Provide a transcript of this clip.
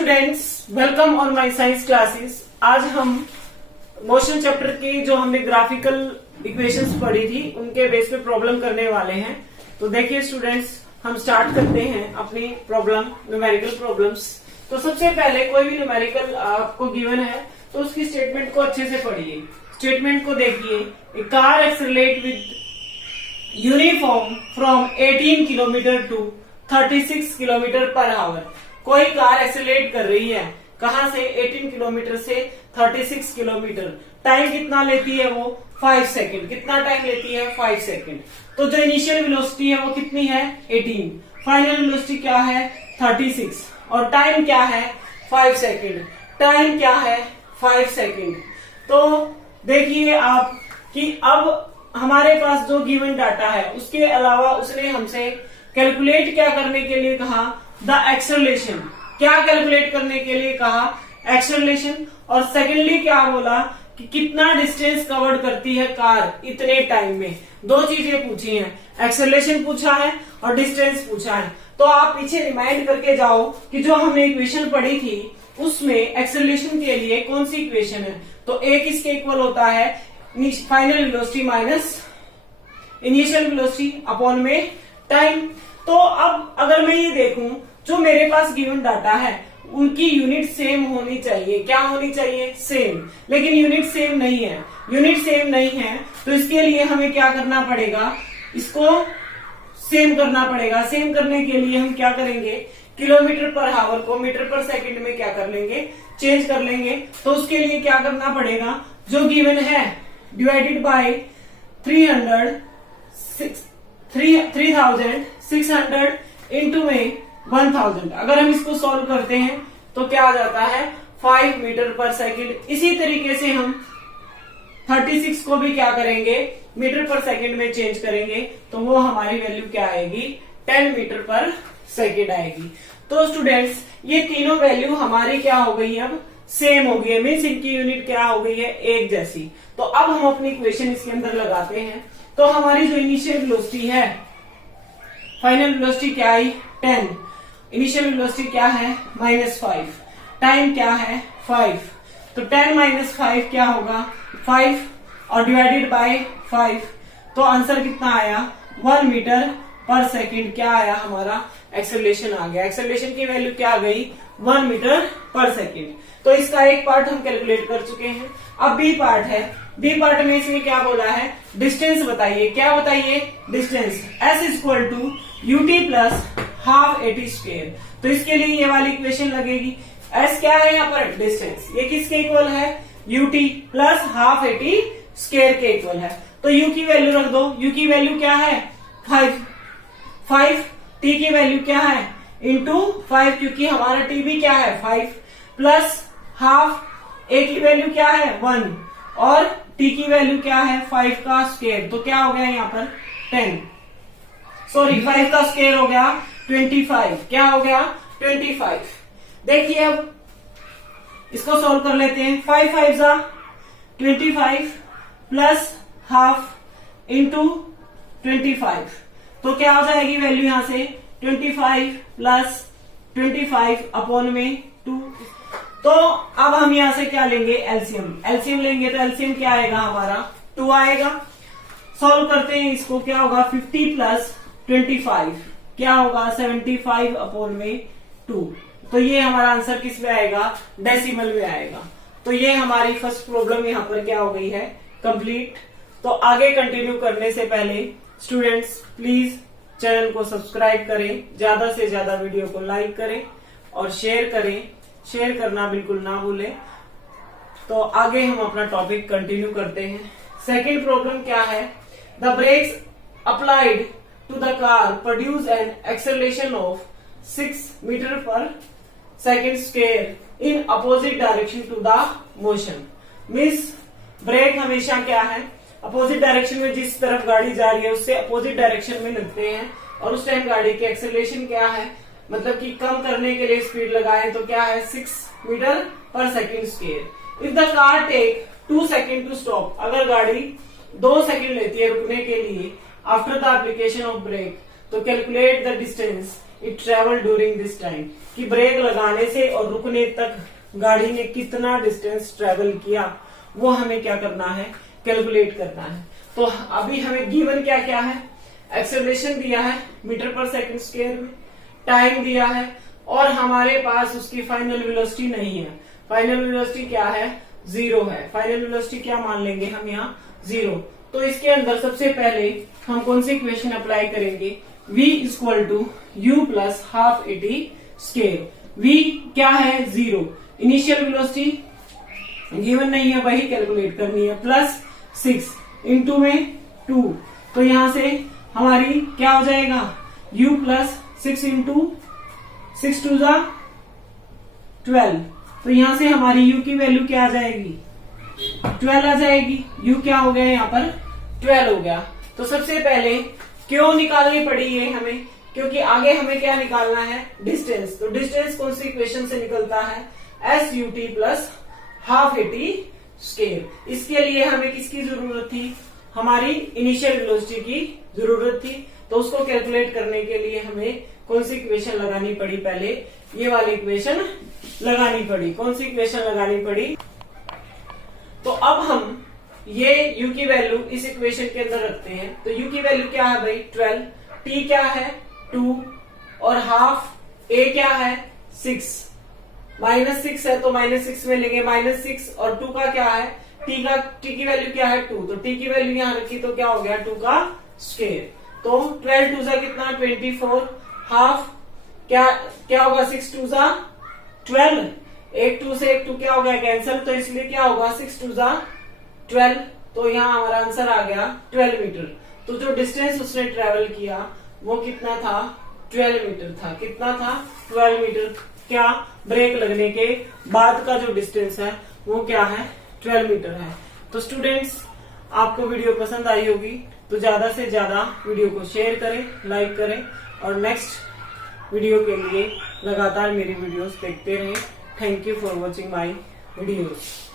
Students, welcome on my science classes. आज हम motion chapter की जो हमने ग्राफिकल इक्वेशंस पढ़ी थी उनके बेस पे प्रॉब्लम करने वाले हैं। तो देखिए स्टूडेंट्स, हम स्टार्ट करते हैं अपनी प्रॉब्लम, न्यूमेरिकल प्रॉब्लम्स। तो सबसे पहले कोई भी न्यूमेरिकल आपको गिवन है तो उसकी स्टेटमेंट को अच्छे से पढ़िए। स्टेटमेंट को देखिए, a car accelerate with uniform from 18 kilometre to 36 kilometre per hour. कोई कार एक्सेलरेट कर रही है, कहां से? 18 किलोमीटर से 36 किलोमीटर। टाइम कितना लेती है वो? 5 सेकेंड। कितना टाइम लेती है? 5 सेकेंड। तो जो इनिशियल वेलोसिटी है वो कितनी है? 18। फाइनल वेलोसिटी क्या है? 36। और टाइम क्या है? 5 सेकेंड। टाइम क्या है? 5 सेकेंड। तो देखिए आप कि अब हमारे पास जो गिवन डाटा है उसके अलावा उसने हमसे कैलकुलेट क्या करने के लिए कहा? The acceleration. क्या कैलकुलेट करने के लिए कहा? एक्सेलरेशन। और सेकेंडली क्या बोला कि कितना डिस्टेंस कवर करती है कार इतने टाइम में। दो चीजें पूछी हैं, एक्सेलरेशन पूछा है और डिस्टेंस पूछा है। तो आप पीछे रिमाइंड करके जाओ कि जो हमने इक्वेशन पढ़ी थी उसमें एक्सेलरेशन के लिए कौन सी इक्वेशन है? तो एक इसके इक्वल होता है final velocity minus initial velocity upon में टाइम। तो अब अगर मैं ये देखूं, जो मेरे पास गिवन डाटा है उनकी यूनिट सेम होनी चाहिए। क्या होनी चाहिए? सेम। लेकिन यूनिट सेम नहीं है। यूनिट सेम नहीं है तो इसके लिए हमें क्या करना पड़ेगा? इसको सेम करना पड़ेगा। सेम करने के लिए हम क्या करेंगे? किलोमीटर पर आवर को मीटर पर सेकंड में क्या कर लेंगे? चेंज कर लेंगे। तो उसके लिए क्या करना पड़ेगा? जो गिवन है डिवाइडेड बाय 3600 इंटू में 1000। अगर हम इसको सॉल्व करते हैं तो क्या आ जाता है? 5 मीटर पर सेकंड। इसी तरीके से हम 36 को भी क्या करेंगे? मीटर पर सेकंड में चेंज करेंगे तो वो हमारी वैल्यू क्या आएगी? 10 मीटर पर सेकंड आएगी। तो स्टूडेंट्स, ये तीनों वैल्यू हमारी क्या हो गई? अब सेम हो गई है। मीन्स इनकी यूनिट क्या हो गई है? एक जैसी। तो अब हम अपनी इक्वेशन इसके अंदर लगाते हैं। तो हमारी जो इनिशियल वेलोसिटी है, फाइनल वेलोसिटी क्या आई? 10। इनिशियल वेलोसिटी क्या है? -5। टाइम क्या है? 5। तो 10 - 5 क्या होगा? 5 और डिवाइडेड बाय 5। तो आंसर कितना आया? 1 मीटर पर सेकंड। क्या आया? हमारा एक्सेलरेशन आ गया। एक्सेलरेशन की वैल्यू क्या आ गई? 1 मीटर पर सेकंड। तो इसका एक पार्ट हम कैलकुलेट कर चुके हैं। अब बी पार्ट है। बी पार्ट में इसमें क्या बोला है? डिस्टेंस बताइए। क्या बताइए? Distance S equal to UT plus half AT square. तो इसके लिए ये वाली इक्वेशन लगेगी। S क्या है यहाँ पर? डिस्टेंस। ये किसके इक्वल है? UT plus half AT square के इक्वल है। तो U की वैल्यू रख दो। U की वैल्यू क्या है? 5। T की वैल्यू क्या है? इंटू 5, क्योंकि हमारा T भी क्या है? 5 प्लस हाफ। A की वैल्यू क्या है? 1 और T की वैल्यू क्या है? 5 का स्क्वायर। तो क्या हो गया यहाँ पर? 10। सॉरी, 5 का स्क्वायर हो गया 25। क्या हो गया? 25। देखिए अब इसको सॉल्व कर लेते हैं। 5 5 जा 25 प्लस हाफ इंटू 25। तो क्या हो जाएगी वैल्यू यहां से? 25 प्लस 25 अपॉन में 2। तो अब हम यहां से क्या लेंगे? एलसीएम। एलसीएम लेंगे तो एलसीएम क्या आएगा हमारा? 2 आएगा। सॉल्व करते हैं इसको। क्या होगा? 50 प्लस 25 क्या होगा? 75 अपॉन में 2। तो ये हमारा आंसर किस में आएगा? डेसिमल में आएगा। तो ये हमारी फर्स्ट प्रॉब्लम यहाँ पर क्या हो गई है? कंप्लीट। तो आगे कंटिन्यू करने से पहले स्टूडेंट्स प्लीज चैनल को सब्सक्राइब करें, ज्यादा से ज्यादा वीडियो को लाइक करें और शेयर करें। शेयर करना बिल्कुल ना भूलें। तो आगे हम अपना टॉपिक कंटिन्यू करते हैं। सेकेंड प्रॉब्लम क्या है? The brakes applied to the car produce an acceleration of 6 metre per second square in opposite direction to the motion. Means brake हमेशा क्या है? अपोजिट डायरेक्शन में, जिस तरफ गाड़ी जा रही है उससे अपोजिट डायरेक्शन में लगते हैं। और उस टाइम गाड़ी की एक्सेलरेशन क्या है? मतलब कि कम करने के लिए स्पीड लगाए तो क्या है? 6 metre per second square. If the car take 2 second to stop. अगर गाड़ी 2 सेकेंड लेती है रुकने के लिए after the application of brake, तो calculate the distance it travel during this time, कि ब्रेक लगाने से और रुकने तक गाड़ी ने कितना डिस्टेंस ट्रेवल किया, वो हमें क्या करना है, कैलकुलेट करना है। तो अभी हमें गिवन क्या क्या है, एक्सेलरेशन दिया है मीटर पर सेकंड स्क्वायर में, टाइम दिया है, और हमारे पास उसकी फाइनल वेलोसिटी नहीं है। फाइनल वेलोसिटी क्या है, 0 है। फाइनल वेलोसिटी क्या मान लेंगे हम यहाँ, 0। तो इसके अंदर सबसे पहले हम कौन सी इक्वेशन अप्लाई करेंगे, v equal to u plus half a t square. v क्या है, 0। इनिशियल वेलोसिटी गिवन नहीं है, वही कैलकुलेट करनी है, प्लस 6 इंटू में 2। तो यहां से हमारी क्या हो जाएगा, u प्लस 6 इंटू 6 टू जा 12। तो यहां से हमारी u की वैल्यू क्या आ जाएगी, 12 आ जाएगी। u क्या हो गया यहाँ पर, 12 हो गया। तो सबसे पहले क्यों निकालनी पड़ी ये हमें, क्योंकि आगे हमें क्या निकालना है, डिस्टेंस। तो डिस्टेंस कौन सी इक्वेशन से निकलता है, S U T plus half a t square. इसके लिए हमें किसकी जरूरत थी, हमारी इनिशियल वेलोसिटी की जरूरत थी। तो उसको कैलकुलेट करने के लिए हमें कौन सी इक्वेशन लगानी पड़ी, पहले ये वाली इक्वेशन लगानी पड़ी। कौन सी इक्वेशन लगानी पड़ी, तो अब हम ये u की वैल्यू इस इक्वेशन के अंदर रखते हैं। तो u की वैल्यू क्या है भाई, 12, t क्या है 2, और हाफ a क्या है 6, -6 है तो -6 में लेंगे, -6, और 2 का क्या है, t की वैल्यू क्या है 2, तो t की वैल्यू यहाँ रखी तो क्या हो गया, 2 का स्क्वायर। तो 12 टू सा कितना 24, हाफ क्या होगा 6 टू सा 12, एक 2 से एक 2 क्या हो गया कैंसिल, तो इसलिए क्या होगा 6 टू सा 12। तो यहाँ हमारा आंसर आ गया 12 मीटर। तो जो डिस्टेंस उसने ट्रेवल किया वो कितना था, 12 मीटर था। कितना था, 12 मीटर। क्या, ब्रेक लगने के बाद का जो डिस्टेंस है वो क्या है, 12 मीटर है। तो स्टूडेंट्स, आपको वीडियो पसंद आई होगी तो ज्यादा से ज्यादा वीडियो को शेयर करें, लाइक करें, और नेक्स्ट वीडियो के लिए लगातार मेरी वीडियोस देखते रहें। Thank you for watching my videos.